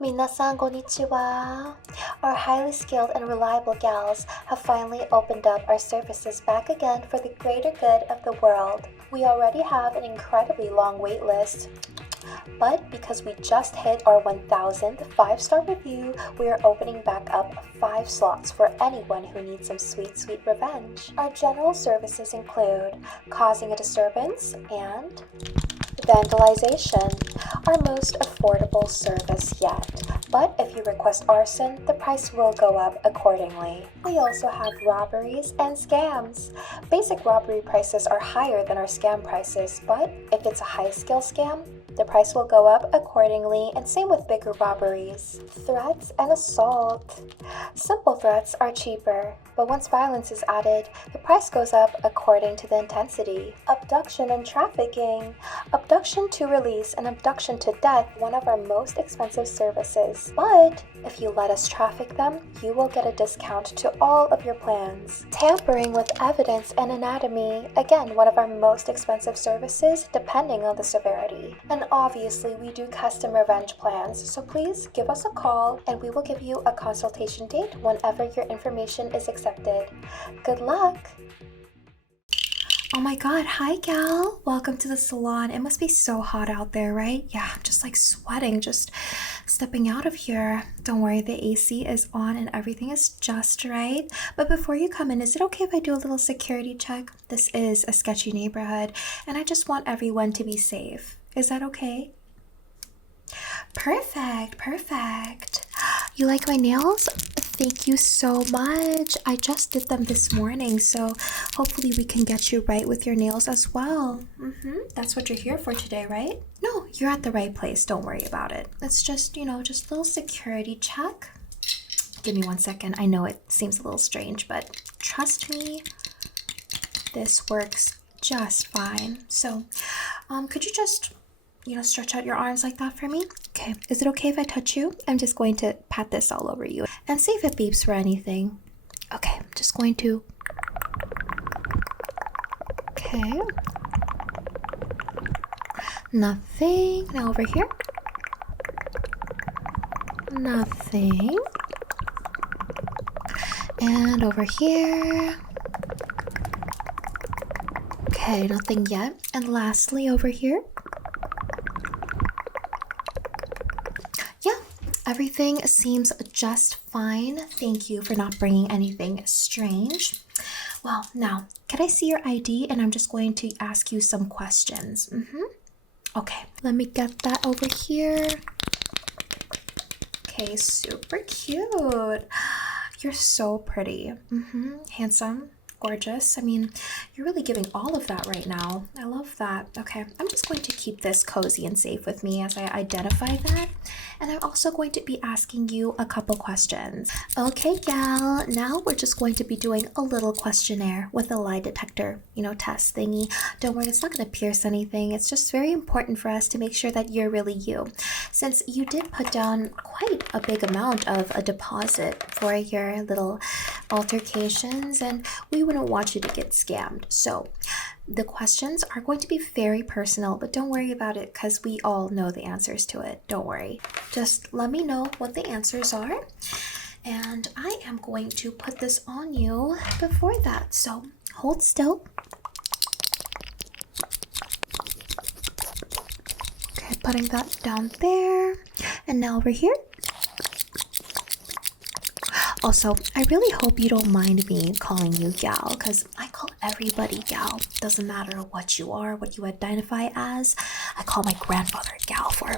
Minasan konnichiwa. Our highly skilled and reliable gals have finally opened up our services back again for the greater good of the world. We already have an incredibly long wait list, but because we just hit our 1000th 5-star review, we are opening back up 5 slots for anyone who needs some sweet, sweet revenge. Our general services include causing a disturbance and vandalization, our most affordable service yet. But if you request arson, the price will go up accordingly. We also have robberies and scams. Basic robbery prices are higher than our scam prices, but if it's a high-skill scam, the price will go up accordingly, and same with bigger robberies. Threats and assault. Simple threats are cheaper, but once violence is added, the price goes up according to the intensity. Abduction and trafficking. Abduction to release and abduction to death, one of our most expensive services. But if you let us traffic them, you will get a discount to all of your plans. Tampering with evidence and anatomy, again, one of our most expensive services depending on the severity. And obviously, we do custom revenge plans, so please give us a call and we will give you a consultation date whenever your information is accepted. Good luck! Oh my god, hi gal! Welcome to the salon. It must be so hot out there, right? Yeah, I'm just like sweating, just stepping out of here. Don't worry, the AC is on and everything is just right. But before you come in, is it okay if I do a little security check? This is a sketchy neighborhood and I just want everyone to be safe. Is that okay? Perfect. You like my nails? Thank you so much. I just did them this morning, so hopefully we can get you right with your nails as well. That's what you're here for today, right? No, you're at the right place. Don't worry about it. It's just, just a little security check. Give me 1 second. I know it seems a little strange, but trust me, this works just fine. So, could you just stretch out your arms like that for me? Okay, is it okay if I touch you? I'm just going to pat this all over you and see if it beeps for anything. Okay, I'm just going to. Okay. Nothing. Now over here. Nothing. And over here. Okay, nothing yet. And lastly, over here. Everything seems just fine. Thank you for not bringing anything strange. Well, now, can I see your ID? And I'm just going to ask you some questions. Okay, let me get that over here. Okay, super cute. You're so pretty. Handsome. Gorgeous. I mean, you're really giving all of that right now. I love that. Okay, I'm just going to keep this cozy and safe with me as I identify that. And I'm also going to be asking you a couple questions. Okay, gal, now we're just going to be doing a little questionnaire with a lie detector, test thingy. Don't worry, it's not going to pierce anything. It's just very important for us to make sure that you're really you. Since you did put down quite a big amount of a deposit for your little altercations, and we wouldn't want you to get scammed. So the questions are going to be very personal, but don't worry about it because we all know the answers to it. Don't worry. Just let me know what the answers are. And I am going to put this on you before that. So hold still. Okay, putting that down there. And now over here. Also, I really hope you don't mind me calling you gal, because I call everybody gal. Doesn't matter what you are, what you identify as. I call my grandfather gal for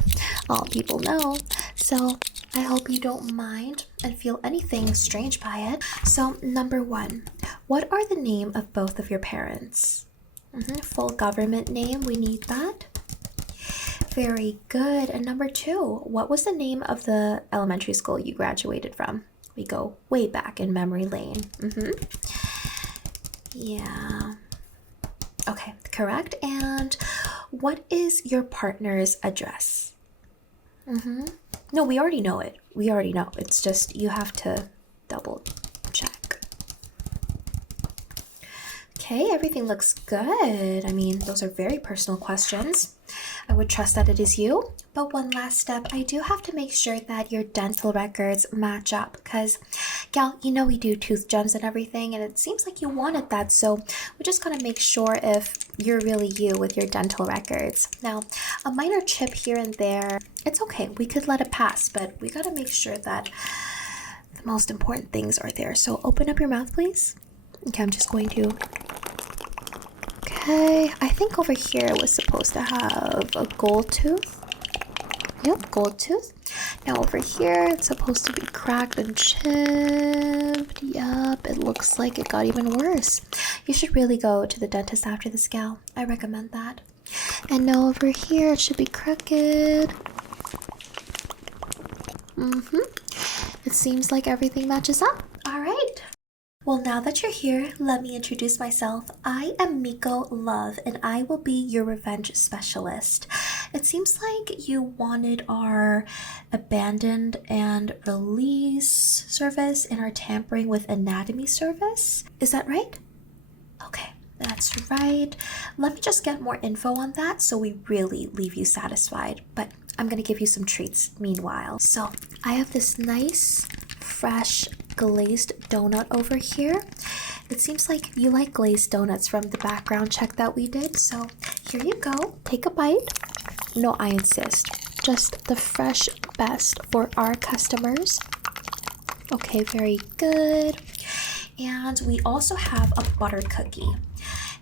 all people know. So I hope you don't mind and feel anything strange by it. So number 1, what are the name of both of your parents? Full government name, we need that. Very good. And number 2, what was the name of the elementary school you graduated from? We go way back in memory lane. Yeah. Okay, correct. And what is your partner's address? No, we already know it. We already know. It's just you have to double check. Okay, everything looks good. I mean, those are very personal questions. I would trust that it is you. But one last step, I do have to make sure that your dental records match up because, gal, you know we do tooth gems and everything, and it seems like you wanted that, so we just gotta make sure if you're really you with your dental records. Now, a minor chip here and there, it's okay, we could let it pass, but we gotta make sure that the most important things are there. So open up your mouth, please. Okay, I'm just going to... Okay, I think over here it was supposed to have a gold tooth. Yep, gold tooth. Now over here it's supposed to be cracked and chipped. Yup, it looks like it got even worse. You should really go to the dentist after this, gal. I recommend that. And now over here it should be crooked. It seems like everything matches up. All right. Well, now that you're here, let me introduce myself. I am Miko Love, and I will be your revenge specialist. It seems like you wanted our abandoned and release service and our tampering with anatomy service. Is that right? Okay, that's right. Let me just get more info on that so we really leave you satisfied. But I'm gonna give you some treats meanwhile. So I have this nice, fresh, glazed donut over here. It seems like you like glazed donuts from the background check that we did. So here you go. Take a bite. No, I insist. Just the fresh best for our customers. Okay, very good. And we also have a butter cookie.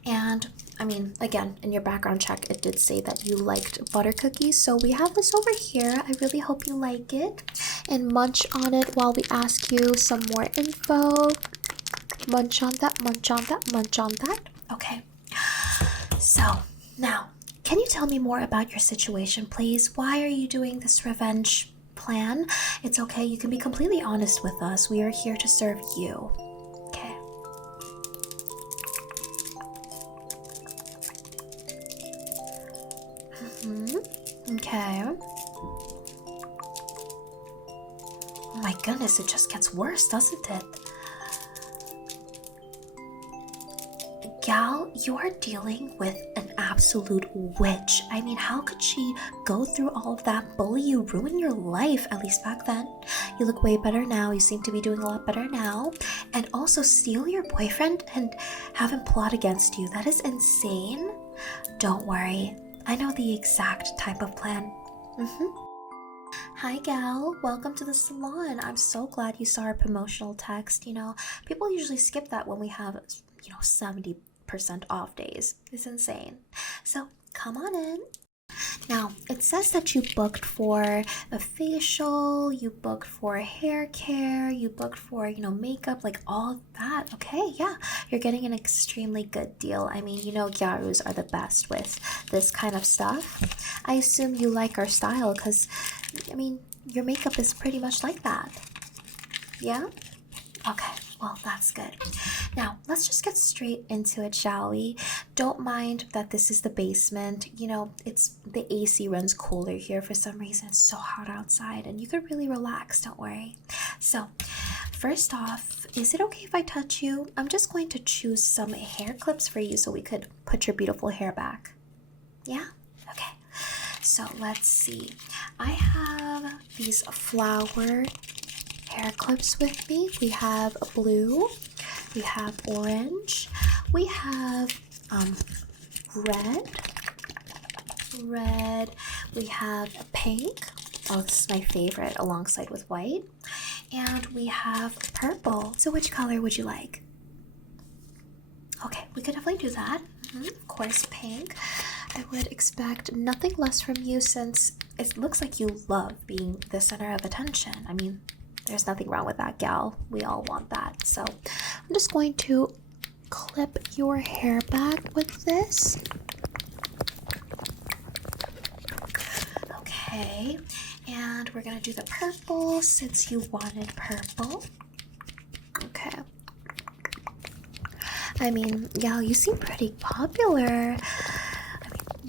And I mean, again, in your background check, it did say that you liked butter cookies. So we have this over here. I really hope you like it. And munch on it while we ask you some more info. Munch on that, munch on that, munch on that. Okay. So now, can you tell me more about your situation, please? Why are you doing this revenge plan? It's okay. You can be completely honest with us. We are here to serve you. Okay. Okay. Oh my goodness, it just gets worse, doesn't it? Gal, you are dealing with an absolute witch. I mean, how could she go through all of that, bully you, ruin your life, at least back then? You look way better now. You seem to be doing a lot better now. And also steal your boyfriend and have him plot against you. That is insane. Don't worry. I know the exact type of plan. Hi gal, welcome to the salon. I'm so glad you saw our promotional text. You know, people usually skip that when we have, 70% off days. It's insane. So come on in. Now, it says that you booked for a facial, you booked for hair care, you booked for, makeup, like all that. Okay, yeah, you're getting an extremely good deal. I mean, Gyarus are the best with this kind of stuff. I assume you like our style because, your makeup is pretty much like that. Yeah? Okay, well, that's good. Now, let's just get straight into it, shall we? Don't mind that this is the basement. It's the AC runs cooler here for some reason. It's so hot outside, and you could really relax, don't worry. So, first off, is it okay if I touch you? I'm just going to choose some hair clips for you so we could put your beautiful hair back. Yeah? Okay. So, let's see. I have these flower hair clips with me. We have blue, we have orange, we have red, we have pink. Oh, this is my favorite, alongside with white, and we have purple. So which color would you like? Okay, we could definitely do that. Of course, pink. I would expect nothing less from you since it looks like you love being the center of attention. I mean, there's nothing wrong with that, gal. We all want that. So I'm just going to clip your hair back with this. Okay, and we're gonna do the purple since you wanted purple. Okay. I mean, gal, you seem pretty popular.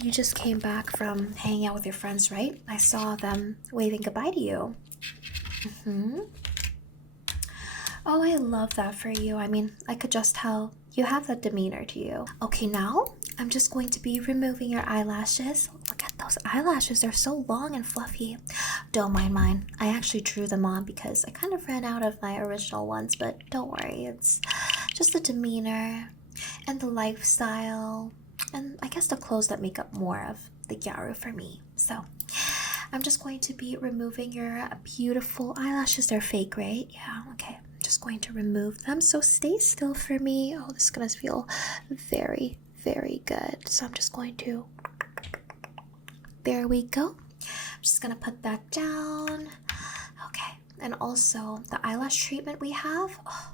You just came back from hanging out with your friends, right? I saw them waving goodbye to you. Oh, I love that for you. I mean, I could just tell you have that demeanor to you. Okay, now I'm just going to be removing your eyelashes. Look at those those eyelashes are so long and fluffy. Don't mind mine. I actually drew them on because I kind of ran out of my original ones, but don't worry. It's just the demeanor and the lifestyle and I guess the clothes that make up more of the Gyaru for me. So I'm just going to be removing your beautiful eyelashes. They're fake, right? Yeah, okay. I'm just going to remove them. So stay still for me. Oh, this is going to feel very, very good. So I'm just going to, there we go. I'm just going to put that down. Okay. And also the eyelash treatment we have, oh,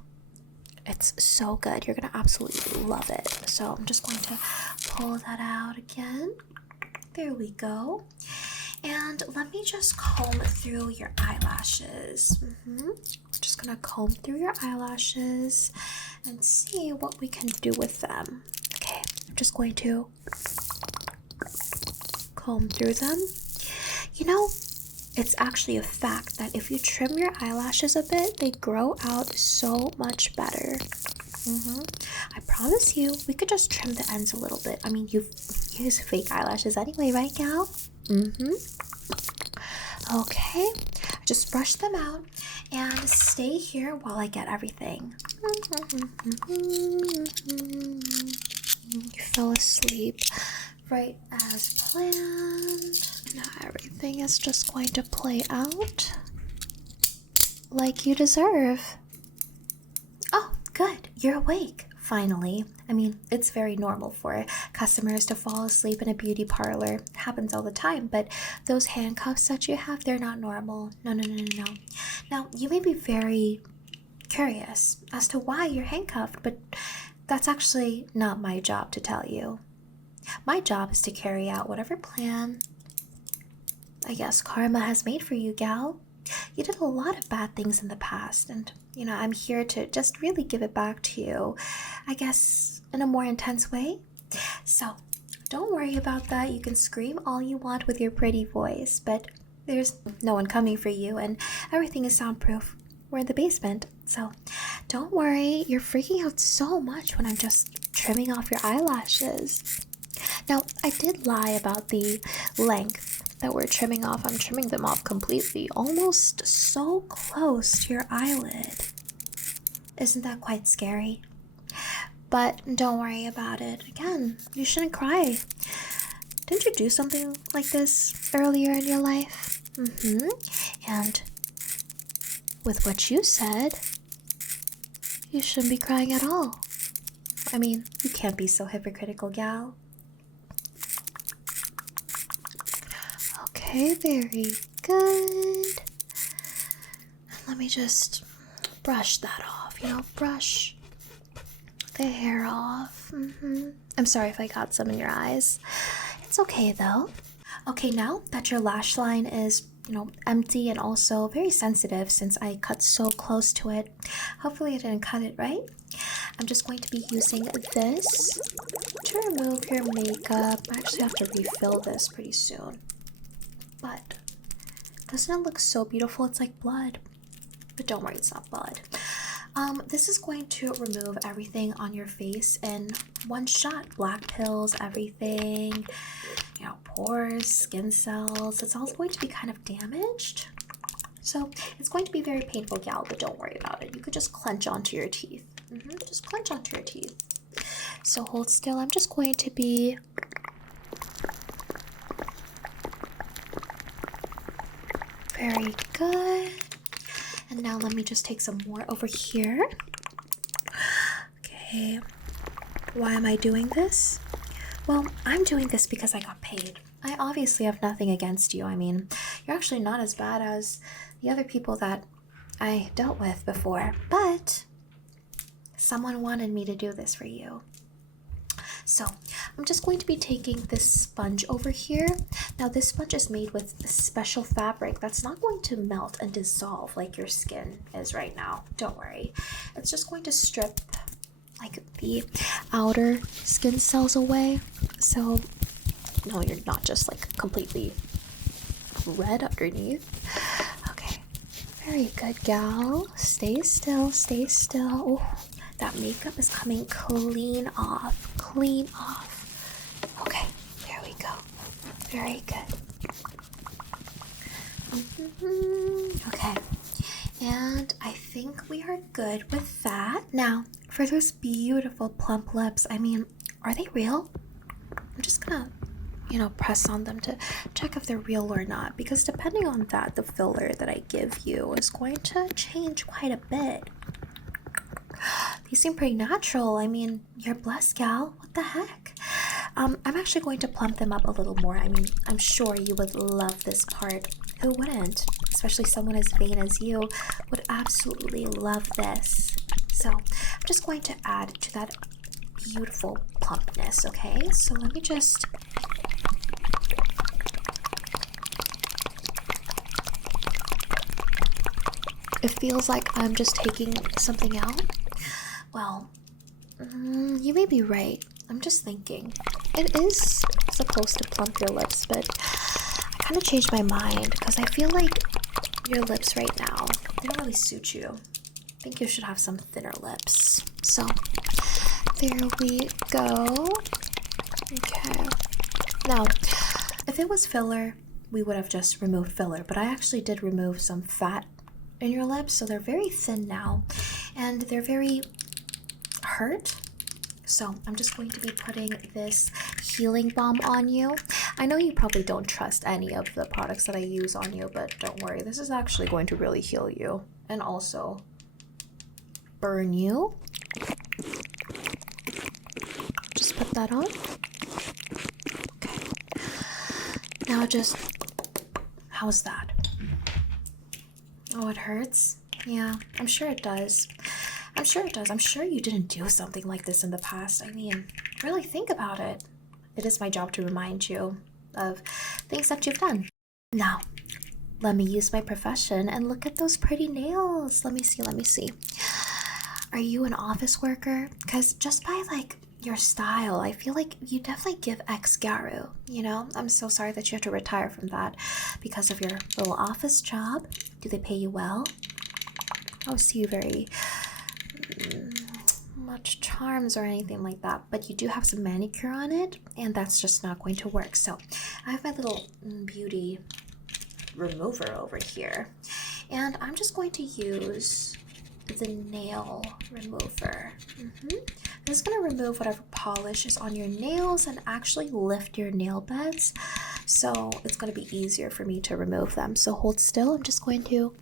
it's so good. You're going to absolutely love it. So I'm just going to pull that out again. There we go. And let me just comb through your eyelashes. I'm just gonna comb through your eyelashes and see what we can do with them. Okay, I'm just going to comb through them. You know, it's actually a fact that if you trim your eyelashes a bit, they grow out so much better. I promise you, we could just trim the ends a little bit. I mean, you use fake eyelashes anyway, right, gal? Okay, just brush them out and stay here while I get everything. You fell asleep right as planned. Now everything is just going to play out like you deserve. Oh, good, you're awake. Finally. I mean, it's very normal for customers to fall asleep in a beauty parlor. It happens all the time, but those handcuffs that you have, they're not normal. No. Now, you may be very curious as to why you're handcuffed, but that's actually not my job to tell you. My job is to carry out whatever plan, I guess, karma has made for you, gal. You did a lot of bad things in the past, and I'm here to just really give it back to you, I guess, in a more intense way. So don't worry about that. You can scream all you want with your pretty voice, but there's no one coming for you, and everything is soundproof. We're in the basement, so don't worry. You're freaking out so much when I'm just trimming off your eyelashes. Now, I did lie about the length that we're trimming off. I'm trimming them off completely, almost so close to your eyelid. Isn't that quite scary? But don't worry about it. Again, you shouldn't cry. Didn't you do something like this earlier in your life? And with what you said, you shouldn't be crying at all. I mean, you can't be so hypocritical, gal. Okay, very good. Let me just brush that off, brush the hair off. I'm sorry if I got some in your eyes. It's okay though. Okay, now that your lash line is, empty and also very sensitive since I cut so close to it, hopefully I didn't cut it right. I'm just going to be using this to remove your makeup. I actually have to refill this pretty soon. But doesn't it look so beautiful? It's like blood. But don't worry, it's not blood. This is going to remove everything on your face in one shot. Black pills, everything, pores, skin cells. It's all going to be kind of damaged. So it's going to be very painful, gal, but don't worry about it. You could just clench onto your teeth. Just clench onto your teeth. So hold still. I'm just going to be very good. And now let me just take some more over here. Okay. Why am I doing this? Well, I'm doing this because I got paid. I obviously have nothing against you. I mean, you're actually not as bad as the other people that I dealt with before. But someone wanted me to do this for you. So I'm just going to be taking this sponge over here. Now this sponge is made with a special fabric that's not going to melt and dissolve like your skin is right now. Don't worry. It's just going to strip like the outer skin cells away. So no, you're not just like completely red underneath. Okay, very good, gal. Stay still, stay still. Oh, that makeup is coming clean off. Okay, there we go. Very good. Okay. And I think we are good with that. Now, for those beautiful plump lips, I mean, are they real? I'm just gonna, press on them to check if they're real or not, because depending on that, the filler that I give you is going to change quite a bit. These seem pretty natural. I mean, you're blessed, gal. What the heck? I'm actually going to plump them up a little more. I mean, I'm sure you would love this part. Who wouldn't? Especially someone as vain as you would absolutely love this. So I'm just going to add to that beautiful plumpness, okay? So let me just... It feels like I'm just taking something out. Well, you may be right. I'm just thinking. It is supposed to plump your lips, but I kind of changed my mind because I feel like your lips right now, they don't really suit you. I think you should have some thinner lips. So, there we go. Okay. Now, if it was filler, we would have just removed filler, but I actually did remove some fat in your lips, so they're very thin now, and they're very hurt. So I'm just going to be putting this healing balm on you. I know you probably don't trust any of the products that I use on you, but don't worry, this is actually going to really heal you and also burn you. Just put that on. Okay. Now just, how's that? Oh, it hurts? Yeah, I'm sure it does. I'm sure it does. I'm sure you didn't do something like this in the past. I mean, really think about it. It is my job to remind you of things that you've done. Now, let me use my profession and look at those pretty nails. Let me see. Are you an office worker? Because just by like your style, I feel like you definitely give Gyaru, I'm so sorry that you have to retire from that because of your little office job. Do they pay you well? I don't see you very much charms or anything like that, but you do have some manicure on it, and that's just not going to work. So I have my little beauty remover over here, and I'm just going to use the nail remover. This is going to remove whatever polish is on your nails and actually lift your nail beds, so it's going to be easier for me to remove them. So hold still. I'm just going to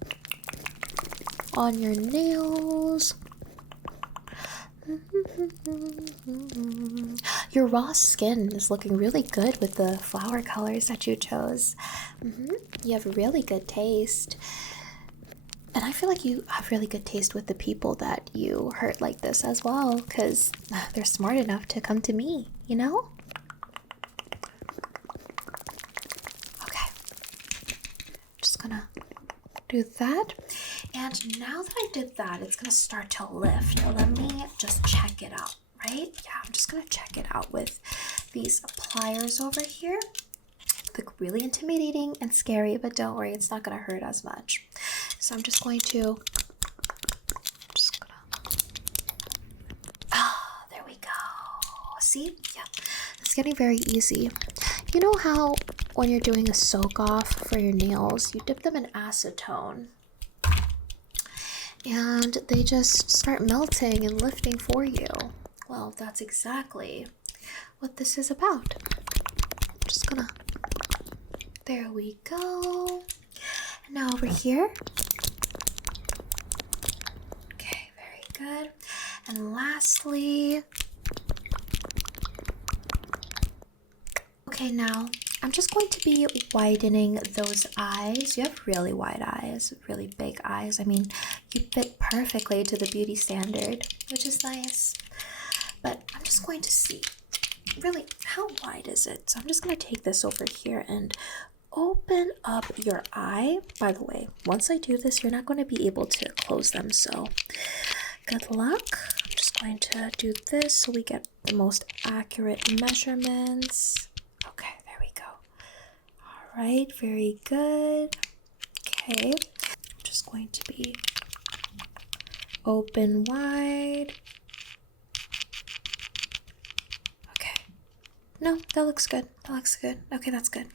on your nails. Your raw skin is looking really good with the flower colors that you chose. You have really good taste. And I feel like you have really good taste with the people that you hurt like this as well, because they're smart enough to come to me, Okay. Just gonna do that. And now that I did that, it's gonna start to lift. Let me just check it out, right? Yeah, I'm just gonna check it out with these pliers over here. Look really intimidating and scary, but don't worry, it's not gonna hurt as much. So I'm just going to, there we go. See? Yeah, it's getting very easy. You know how when you're doing a soak off for your nails, you dip them in acetone and they just start melting and lifting for you? Well, that's exactly what this is about. I'm just gonna, there we go. And now over here. Okay, very good. And lastly, okay, now I'm just going to be widening those eyes. You have really wide eyes, really big eyes. I mean, you fit perfectly to the beauty standard, which is nice. But I'm just going to see, really, how wide is it? So I'm just going to take this over here and open up your eye. By the way, once I do this, you're not going to be able to close them, so good luck. I'm just going to do this so we get the most accurate measurements. Okay, there we go. All right, very good. Okay, I'm just going to be open wide. Okay. No, that looks good. That looks good. Okay, that's good.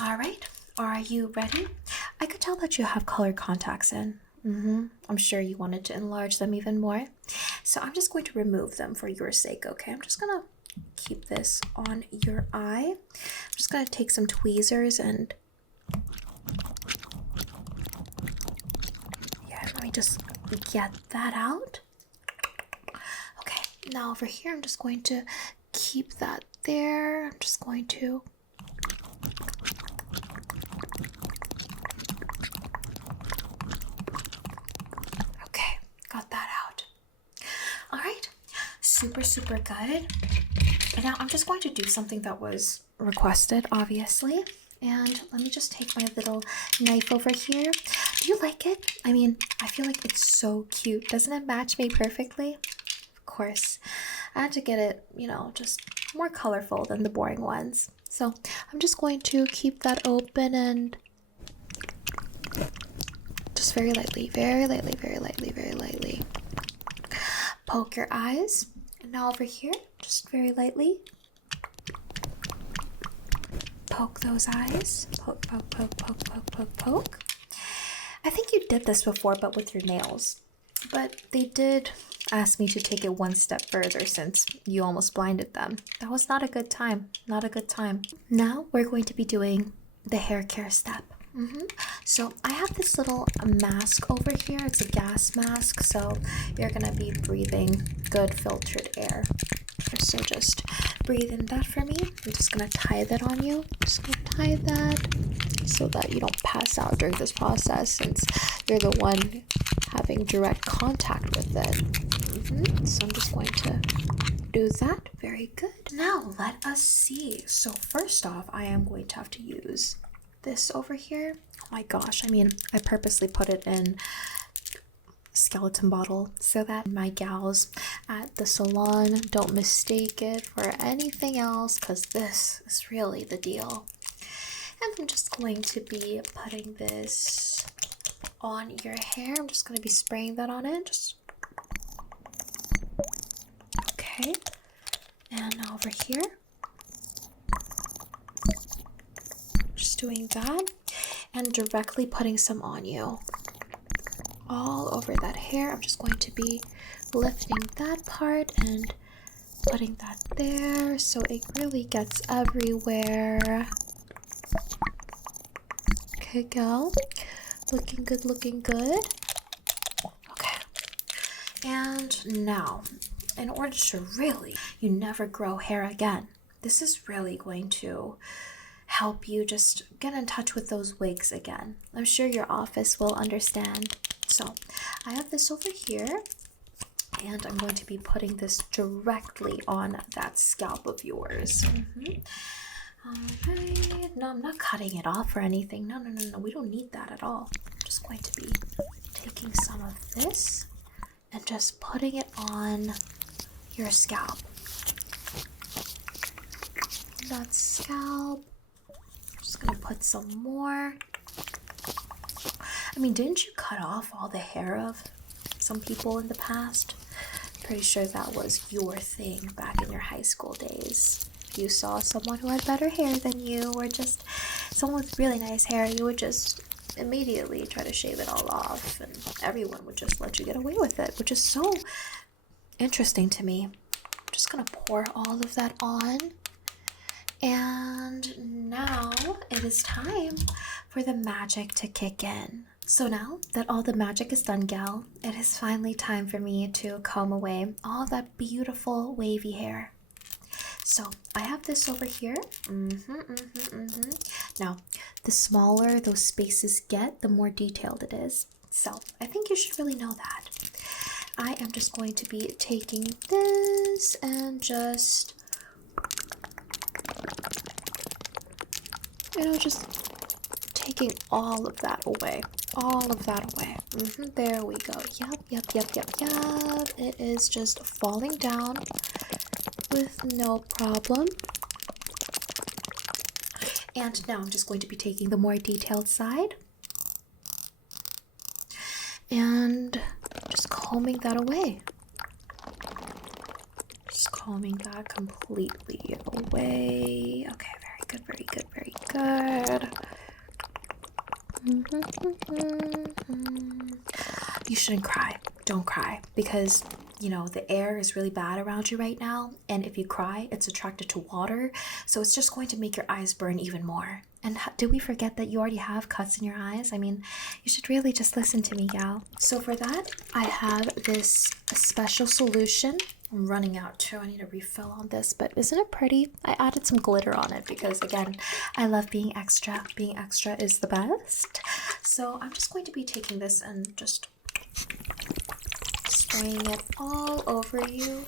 All right, are you ready? I could tell that you have colored contacts in. I'm sure you wanted to enlarge them even more. So I'm just going to remove them for your sake, okay? I'm just gonna keep this on your eye. I'm just gonna take some tweezers and yeah, let me just get that out. Okay, now over here, I'm just going to keep that there. I'm just going to okay, got that out. All right, super good. And now I'm just going to do something that was requested, obviously. And let me just take my little knife over here. Do you like it? I mean, I feel like it's so cute. Doesn't it match me perfectly? Of course. I had to get it, you know, just more colorful than the boring ones. So I'm just going to keep that open and just very lightly, poke your eyes. And now over here, just very lightly poke those eyes. Poke. I think you did this before, but with your nails. But they did ask me to take it one step further since you almost blinded them. That was not a good time. Not a good time. Now we're going to be doing the hair care step. So I have this little mask over here. It's a gas mask, so you're gonna be breathing good filtered air. So just breathe in that for me. I'm just gonna tie that on you. Just gonna tie that so that you don't pass out during this process since you're the one having direct contact with it. So I'm just going to do that. Very good. Now let us see. So first off, I am going to have to use this over here. Oh my gosh, I mean, I purposely put it in skeleton bottle so that my gals at the salon don't mistake it for anything else, because this is really the deal. And I'm just going to be putting this on your hair. I'm just going to be spraying that on it. Just okay. And now over here, just doing that and directly putting some on you. All over that hair. I'm just going to be lifting that part and putting that there so it really gets everywhere. Okay, gal. Looking good, looking good. Okay. And now, in order to really, you never grow hair again, this is really going to help you just get in touch with those wigs again. I'm sure your office will understand. So I have this over here and I'm going to be putting this directly on that scalp of yours. Alright, no, I'm not cutting it off or anything. No, we don't need that at all. I'm just going to be taking some of this and just putting it on your scalp. That scalp. I'm just gonna put some more. I mean, didn't you cut off all the hair of some people in the past? Pretty sure that was your thing back in your high school days. If you saw someone who had better hair than you or just someone with really nice hair, you would just immediately try to shave it all off and everyone would just let you get away with it, which is so interesting to me. I'm just gonna pour all of that on. And now it is time for the magic to kick in. So now that all the magic is done, gal, it is finally time for me to comb away all that beautiful wavy hair. So I have this over here. Now, the smaller those spaces get, the more detailed it is. So I think you should really know that. I am just going to be taking this and just, just taking all of that away. All of that away. There we go. Yep. It is just falling down with no problem. And now I'm just going to be taking the more detailed side and just combing that away. Just combing that completely away. Okay, very good, very good, very good. You shouldn't cry. Don't cry, because you know the air is really bad around you right now, and if you cry, it's attracted to water, so it's just going to make your eyes burn even more. And did we forget that you already have cuts in your eyes? I mean, you should really just listen to me, gal. So for that, I have this special solution. I'm running out too. I need a refill on this, but isn't it pretty? I added some glitter on it because, again, I love being extra. Being extra is the best. So I'm just going to be taking this and just spraying it all over you,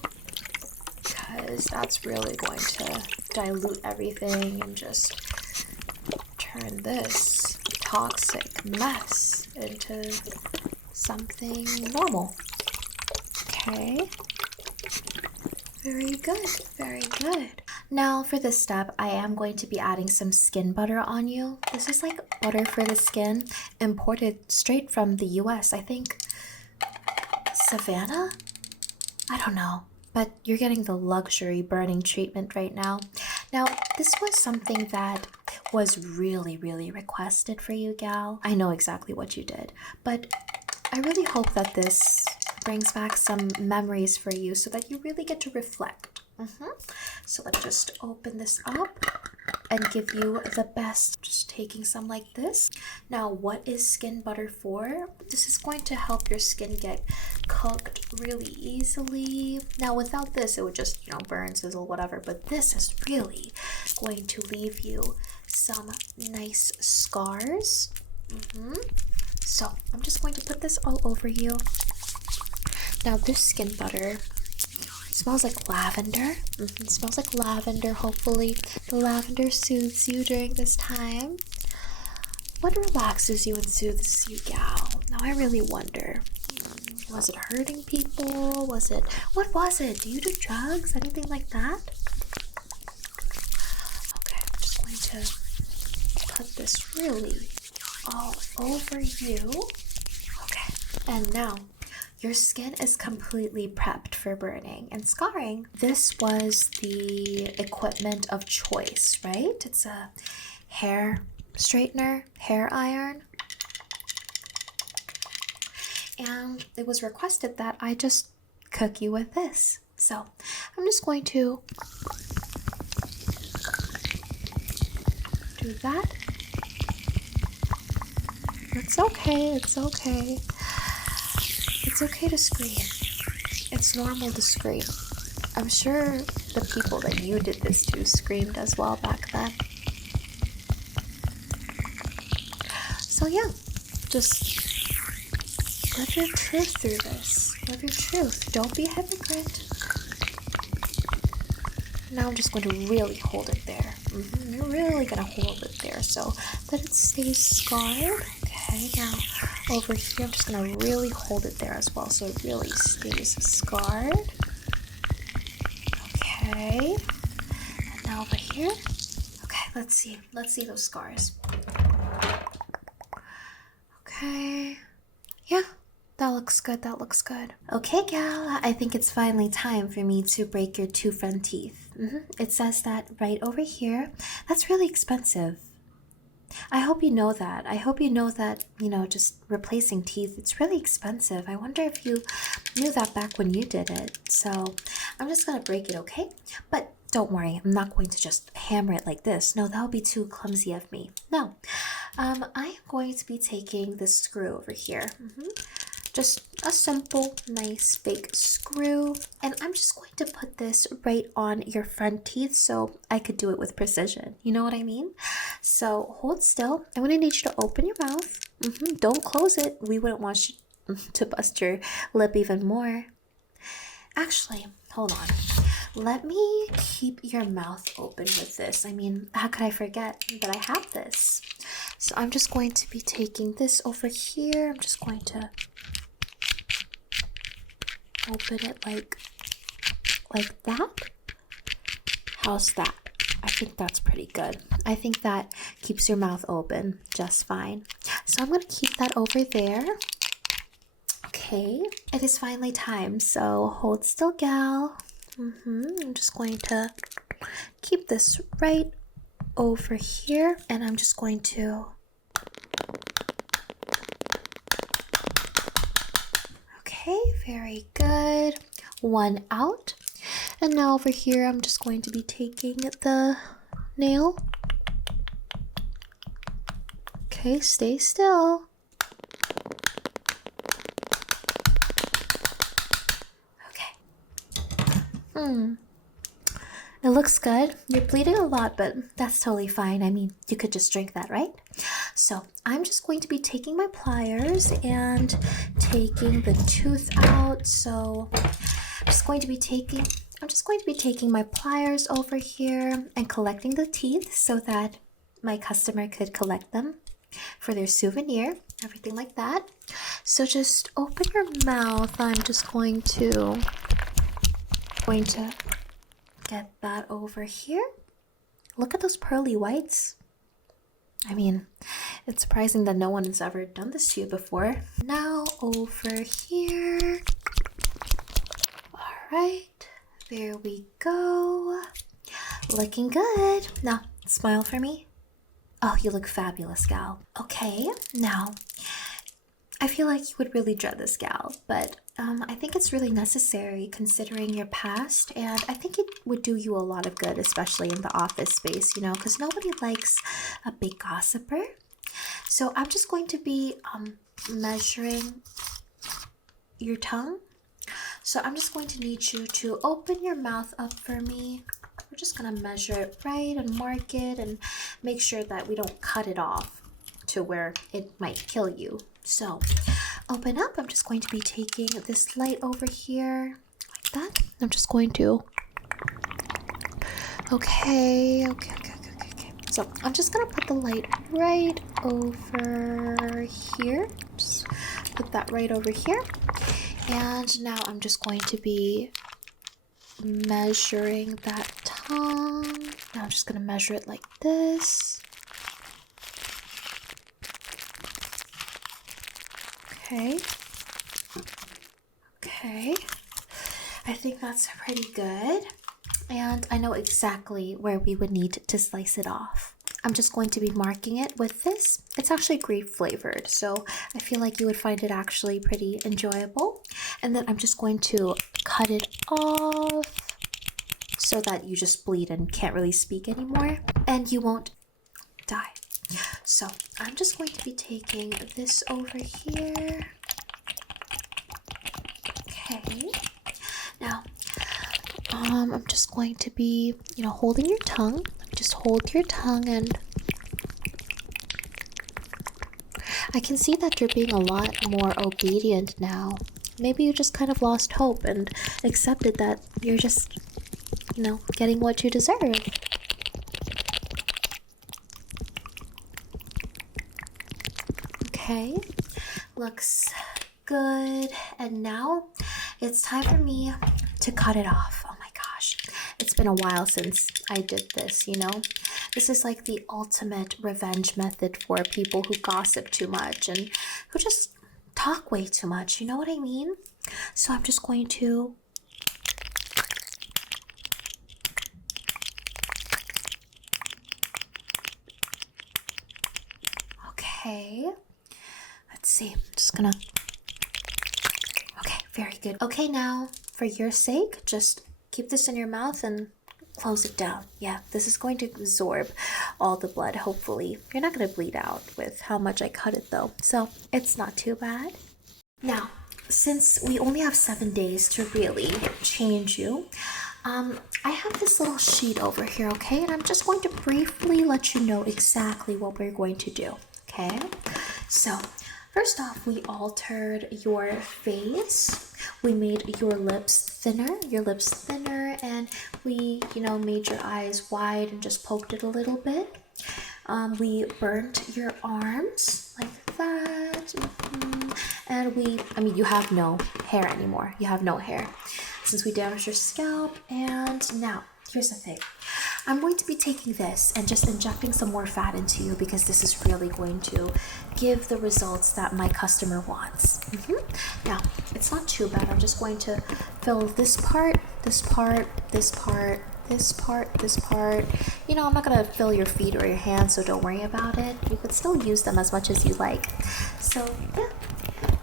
because that's really going to dilute everything and just turn this toxic mess into something normal. Okay. Very good, very good. Now for this step, I am going to be adding some skin butter on you. This is like butter for the skin, imported straight from the US. I think Savannah? I don't know, but you're getting the luxury burning treatment right now. Now, this was something that was really, really requested for you, gal. I know exactly what you did, but I really hope that this brings back some memories for you so that you really get to reflect. So let's just open this up and give you the best. Just taking some like this. Now, what is skin butter for? This is going to help your skin get cooked really easily. Now, without this, it would just, you know, burn, sizzle, whatever. But this is really going to leave you some nice scars. So I'm just going to put this all over you. Now, this skin butter smells like lavender. It smells like lavender. Hopefully the lavender soothes you during this time. What relaxes you and soothes you, gal? Now I really wonder, was it hurting people? What was it? Do you do drugs? Anything like that? Okay, I'm just going to put this really all over you. Okay, and now your skin is completely prepped for burning and scarring. This was the equipment of choice, right? It's a hair straightener, hair iron. And it was requested that I just cook you with this. So I'm just going to do that. It's okay, it's okay. It's okay to scream. It's normal to scream. I'm sure the people that you did this to screamed as well back then. So yeah, just live your truth through this. Live your truth. Don't be a hypocrite. Now I'm just going to really hold it there. You're really going to hold it there so that it stays scarred. Okay, now over here I'm just going to really hold it there as well so it really stays scarred. Okay, and now over here. Okay, let's see those scars. Okay, yeah, that looks good, that looks good. Okay, gal, I think it's finally time for me to break your two front teeth. It says that right over here. That's really expensive. I hope you know that. I hope you know that, you know, just replacing teeth, it's really expensive. I wonder if you knew that back when you did it. So I'm just gonna break it, okay? But don't worry, I'm not going to just hammer it like this. No, that would be too clumsy of me. No, I am going to be taking this screw over here. Just a simple, nice, fake screw. And I'm just going to put this right on your front teeth so I could do it with precision. You know what I mean? So hold still. I'm going to need you to open your mouth. Don't close it. We wouldn't want you to bust your lip even more. Actually, hold on. Let me keep your mouth open with this. I mean, how could I forget that I have this? So I'm just going to be taking this over here. I'm just going to open it like that. How's that? I think that's pretty good. I think that keeps your mouth open just fine. So I'm going to keep that over there. Okay, it is finally time, so hold still, gal. I'm just going to keep this right over here, and I'm just going to okay, very good. One out. And now over here, I'm just going to be taking the nail. Okay, stay still. Okay. It looks good. You're bleeding a lot, but that's totally fine. I mean, you could just drink that, right? So I'm just going to be taking my pliers and taking the tooth out. So I'm just going to be taking my pliers over here and collecting the teeth so that my customer could collect them for their souvenir, everything like that. So just open your mouth. I'm just going to get that over here. Look at those pearly whites. I mean, it's surprising that no one has ever done this to you before. Now over here. All right, there we go. Looking good. Now, smile for me. Oh, you look fabulous, gal. Okay, now, I feel like you would really dread this, gal, but I think it's really necessary considering your past, and I think it would do you a lot of good, especially in the office space, you know, because nobody likes a big gossiper. So I'm just going to be measuring your tongue. So I'm just going to need you to open your mouth up for me. We're just going to measure it right and mark it and make sure that we don't cut it off to where it might kill you. So open up. I'm just going to be taking this light over here like that. I'm just going to okay. So I'm just gonna put the light right over here. Just put that right over here. And now I'm just going to be measuring that tongue. Now I'm just gonna measure it like this. Okay, I think that's pretty good, and I know exactly where we would need to slice it off. I'm just going to be marking it with this. It's actually grape flavored, so I feel like you would find it actually pretty enjoyable. And then I'm just going to cut it off so that you just bleed and can't really speak anymore, and you won't die. So I'm just going to be taking this over here. Okay. Now, I'm just going to be, holding your tongue. Just hold your tongue, and I can see that you're being a lot more obedient now. Maybe you just kind of lost hope and accepted that you're just, getting what you deserve. Okay, looks good. And now it's time for me to cut it off. Oh my gosh, it's been a while since I did this, This is like the ultimate revenge method for people who gossip too much and who just talk way too much, you know what I mean? So I'm just going to okay, let's see, I'm just gonna okay, very good. Okay, now for your sake, just keep this in your mouth and close it down. Yeah, this is going to absorb all the blood, hopefully. You're not going to bleed out with how much I cut it though, so it's not too bad. Now, since we only have 7 days to really change you, I have this little sheet over here, okay? And I'm just going to briefly let you know exactly what we're going to do, okay? So, first off, we altered your face. We made your lips thinner, and we, made your eyes wide and just poked it a little bit. We burnt your arms like that. And you have no hair anymore. You have no hair since we damaged your scalp. And now, here's the thing. I'm going to be taking this and just injecting some more fat into you because this is really going to give the results that my customer wants. Now, it's not too bad. I'm just going to fill this part, this part, this part, this part. You know, I'm not gonna fill your feet or your hands, so don't worry about it. You could still use them as much as you like. So yeah,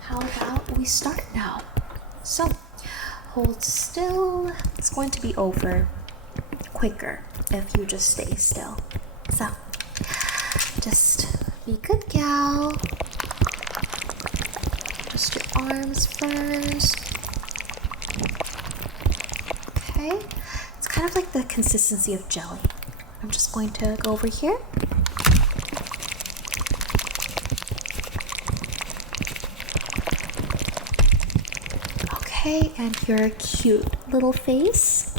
how about we start now? So hold still. It's going to be over quicker if you just stay still. So just be good, gal. Just your arms first. Okay, it's kind of like the consistency of jelly. I'm just going to go over here. Okay, and your cute little face.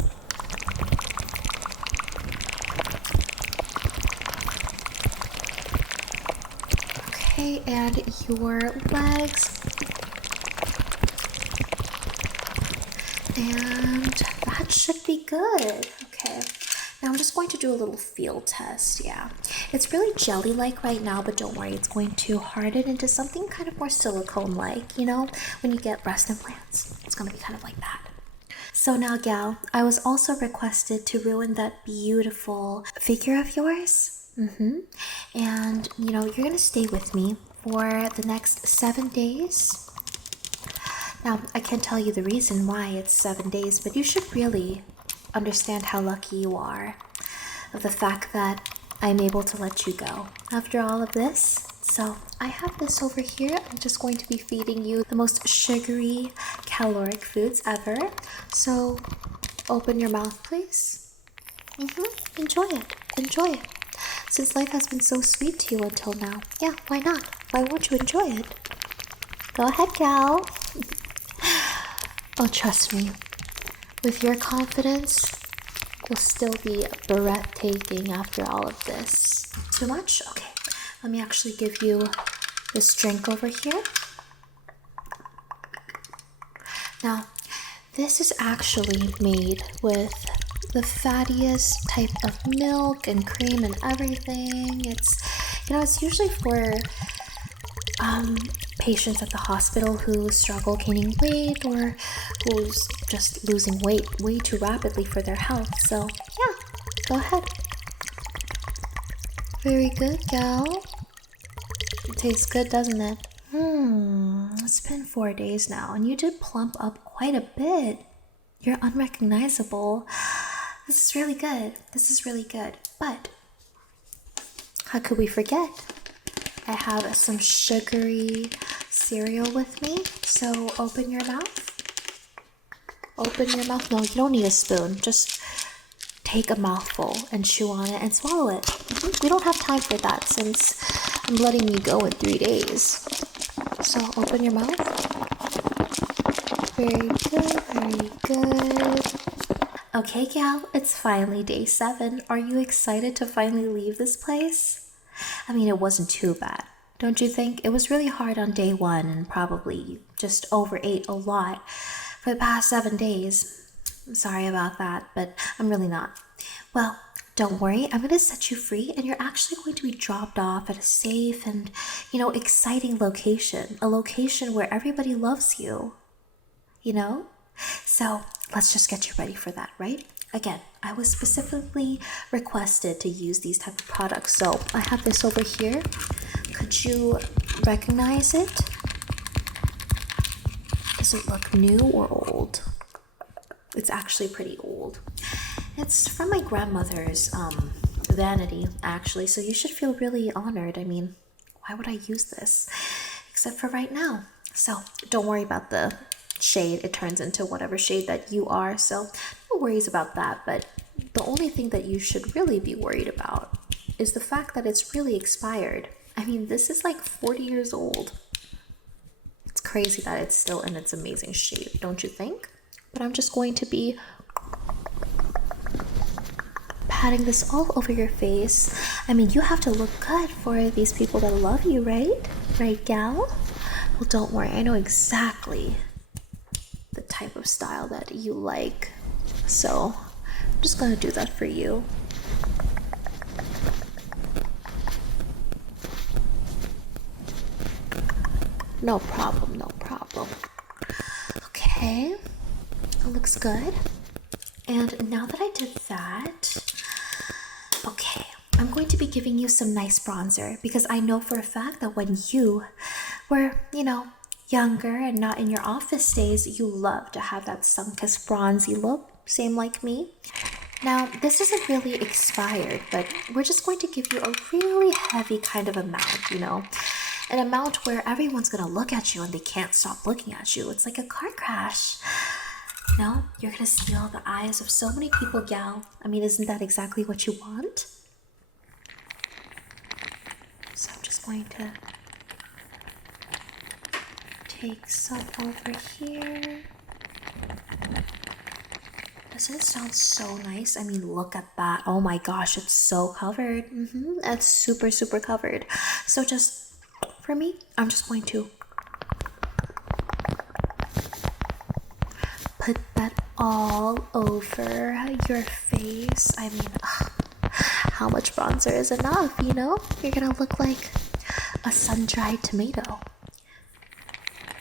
Okay, and your legs. And that should be good. Okay, now I'm just going to do a little feel test. Yeah, it's really jelly-like right now, but don't worry, it's going to harden into something kind of more silicone-like, you know, when you get breast implants. It's going to be kind of like that. So now, gal, I was also requested to ruin that beautiful figure of yours. And, you know, you're going to stay with me for the next 7 days. Now, I can't tell you the reason why it's 7 days, but you should really understand how lucky you are of the fact that I'm able to let you go after all of this. So I have this over here. I'm just going to be feeding you the most sugary, caloric foods ever. So open your mouth, please. Enjoy it. Enjoy it. Since life has been so sweet to you until now, yeah, why not? Why won't you enjoy it? Go ahead, gal. Oh, trust me, with your confidence, you'll still be breathtaking after all of this. Too much? Okay, let me actually give you this drink over here. Now, this is actually made with the fattiest type of milk and cream and everything. It's, you know, it's usually for patients at the hospital who struggle gaining weight or who's just losing weight way too rapidly for their health. So yeah, go ahead. Very good, gal. It tastes good, doesn't it? It's been 4 days now and you did plump up quite a bit. You're unrecognizable. This is really good. This is really good. But how could we forget? I have some sugary cereal with me, so open your mouth. Open your mouth. No, you don't need a spoon. Just take a mouthful and chew on it and swallow it. We don't have time for that since I'm letting you go in 3 days. So open your mouth. Very good, very good. Okay, gal, it's finally day 7. Are you excited to finally leave this place? I mean, it wasn't too bad, don't you think? It was really hard on day 1 and probably just overate a lot for the past 7 days. I'm sorry about that, but I'm really not. Well, don't worry, I'm going to set you free and you're actually going to be dropped off at a safe and, you know, exciting location. A location where everybody loves you, you know? So let's just get you ready for that, right? Again, I was specifically requested to use these type of products. So I have this over here. Could you recognize it? Does it look new or old? It's actually pretty old. It's from my grandmother's vanity, actually. So you should feel really honored. I mean, why would I use this? Except for right now. So don't worry about the shade. It turns into whatever shade that you are, so no worries about that. But the only thing that you should really be worried about is the fact that it's really expired. I mean, this is like 40 years old. It's crazy that it's still in its amazing shape, don't you think? But I'm just going to be patting this all over your face. I mean, you have to look good for these people that love you, right? Right, gal? Well, don't worry, I know exactly the type of style that you like, so I'm just gonna do that for you. No problem, no problem. Okay, it looks good. And now that I did that, okay, I'm going to be giving you some nice bronzer because I know for a fact that when you were, younger and not in your office days, you love to have that sun-kissed bronzy look, same like me. Now, this isn't really expired, but we're just going to give you a really heavy kind of amount, an amount where everyone's gonna look at you and they can't stop looking at you. It's like a car crash. You're gonna steal the eyes of so many people, gal. I mean, isn't that exactly what you want? So I'm just going to take some over here. Doesn't it sound so nice? I mean, look at that. Oh my gosh, it's so covered. It's super, super covered. So just for me, I'm just going to put that all over your face. I mean, how much bronzer is enough, You're gonna look like a sun-dried tomato.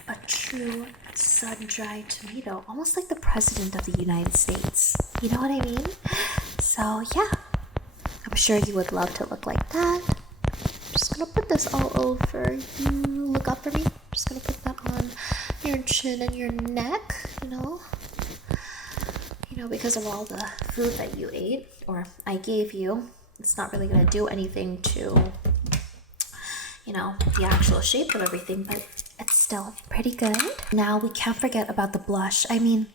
A true sun-dried tomato, almost like the president of the United States. You know what I mean? So yeah, I'm sure you would love to look like that. I'm just gonna put this all over you. Look up for me. I'm just gonna put that on your chin and your neck, because of all the food that you ate or I gave you. It's not really gonna do anything to the actual shape of everything, but it's still pretty good. Now we can't forget about the blush. I mean,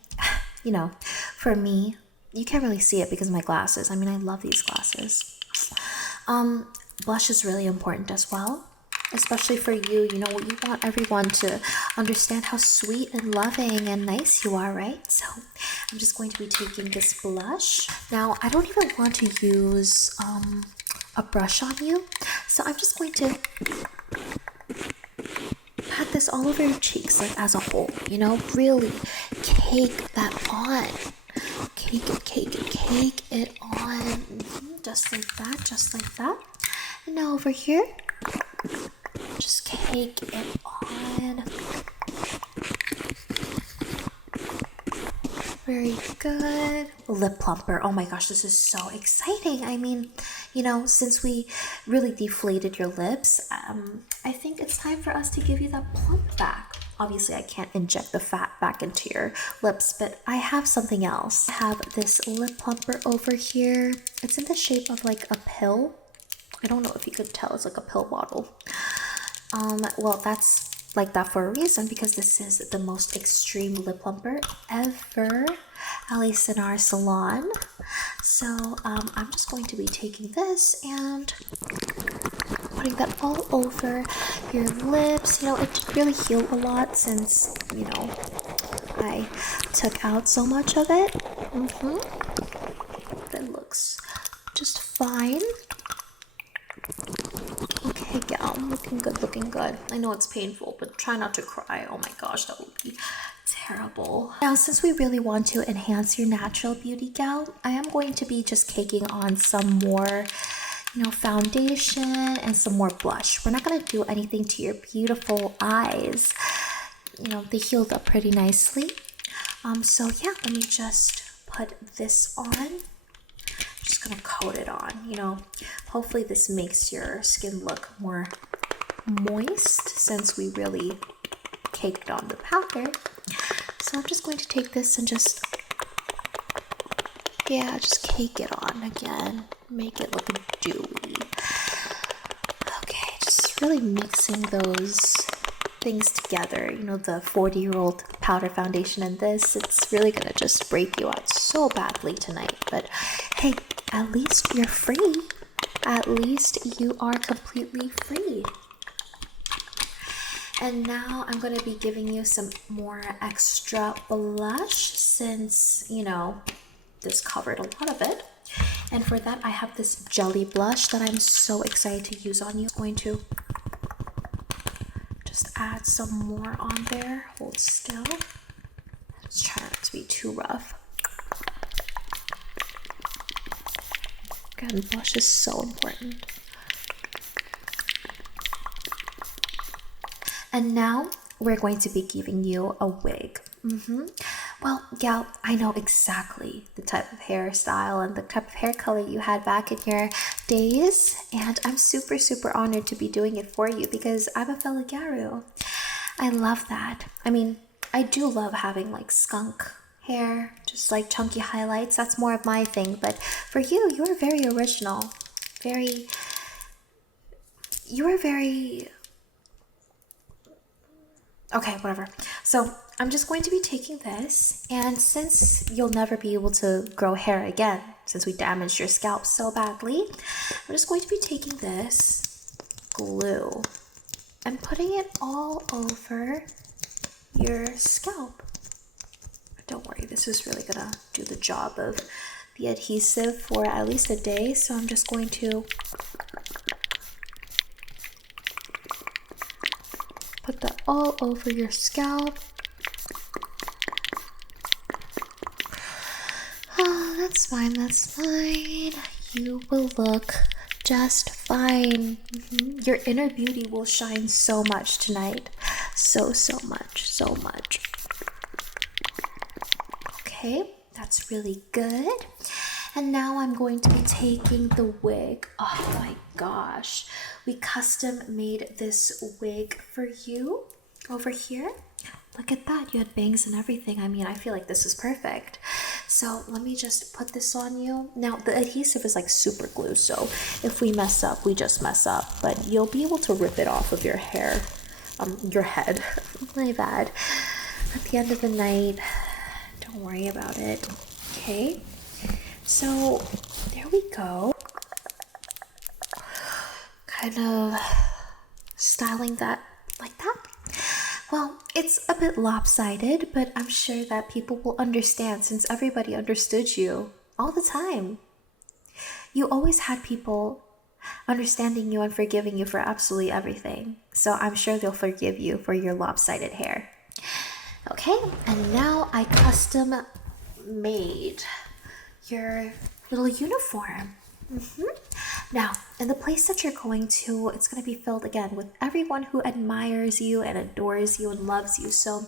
for me, you can't really see it because of my glasses. I mean, I love these glasses. Blush is really important as well, especially for you. You want everyone to understand how sweet and loving and nice you are, right? So I'm just going to be taking this blush. Now, I don't even want to use a brush on you, so I'm just going to pat this all over your cheeks, like as a whole, really cake that on. Cake it on. Just like that. And now over here, just cake it on. Very good. Lip plumper. Oh my gosh, this is so exciting. I mean, since we really deflated your lips, I think it's time for us to give you that plump back. Obviously, I can't inject the fat back into your lips, but I have something else. I have this lip plumper over here. It's in the shape of like a pill. I don't know if you could tell, it's like a pill bottle. Well, that's like that for a reason, because this is the most extreme lip plumper ever, at least in our salon. So I'm just going to be taking this and putting that all over your lips. It really healed a lot since I took out so much of it. It looks just fine. Okay, gal, looking good. I know it's painful, but try not to cry. Oh my gosh, that would be terrible. Now, since we really want to enhance your natural beauty, gal, I am going to be just caking on some more, foundation and some more blush. We're not going to do anything to your beautiful eyes. They healed up pretty nicely. So yeah, let me just put this on. Just gonna coat it on, hopefully this makes your skin look more moist since we really caked on the powder. So I'm just going to take this and just cake it on again, make it look dewy. Okay, just really mixing those things together, the 40-year-old powder foundation and this, it's really gonna just break you out so badly tonight. But hey, at least you're free. At least you are completely free. And now I'm going to be giving you some more extra blush since, this covered a lot of it. And for that, I have this jelly blush that I'm so excited to use on you. I'm going to just add some more on there. Hold still. Just try not to be too rough. Again, blush is so important. And now we're going to be giving you a wig. Well, Gal, I know exactly the type of hairstyle and the type of hair color you had back in your days, and I'm super, super honored to be doing it for you because I'm a fellow Gyaru. I love that. I mean, I do love having like skunk hair, just like chunky highlights. That's more of my thing, but for you, you're very original. You're very okay, whatever. So I'm just going to be taking this, and since you'll never be able to grow hair again, since we damaged your scalp so badly, I'm just going to be taking this glue and putting it all over your scalp. Don't worry, this is really gonna do the job of the adhesive for at least a day, so I'm just going to put that all over your scalp. Oh, that's fine, that's fine. You will look just fine. Your inner beauty will shine so much tonight. So much. Okay, that's really good. And now I'm going to be taking the wig. Oh my gosh. We custom made this wig for you over here. Look at that. You had bangs and everything. I mean, I feel like this is perfect. So let me just put this on you. Now, the adhesive is like super glue, so if we mess up, we just mess up. But you'll be able to rip it off of your hair, your head. My bad. At the end of the night, don't worry about it. Okay. So there we go. Kind of styling that like that. Well, it's a bit lopsided, but I'm sure that people will understand since everybody understood you all the time. You always had people understanding you and forgiving you for absolutely everything. So I'm sure they'll forgive you for your lopsided hair. Okay, and now I custom made your little uniform. Now, in the place that you're going to, it's going to be filled again with everyone who admires you and adores you and loves you. So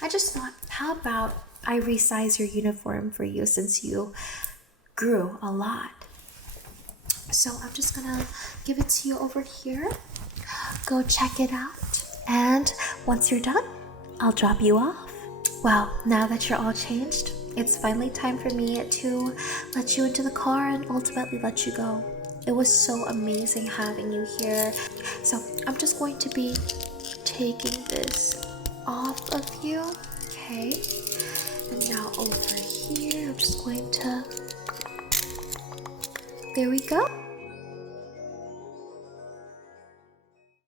I just thought, how about I resize your uniform for you since you grew a lot. So I'm just going to give it to you over here. Go check it out. And once you're done, I'll drop you off. Well, now that you're all changed, it's finally time for me to let you into the car and ultimately let you go. It was so amazing having you here. So I'm just going to be taking this off of you. Okay. And now over here, I'm just going to... There we go.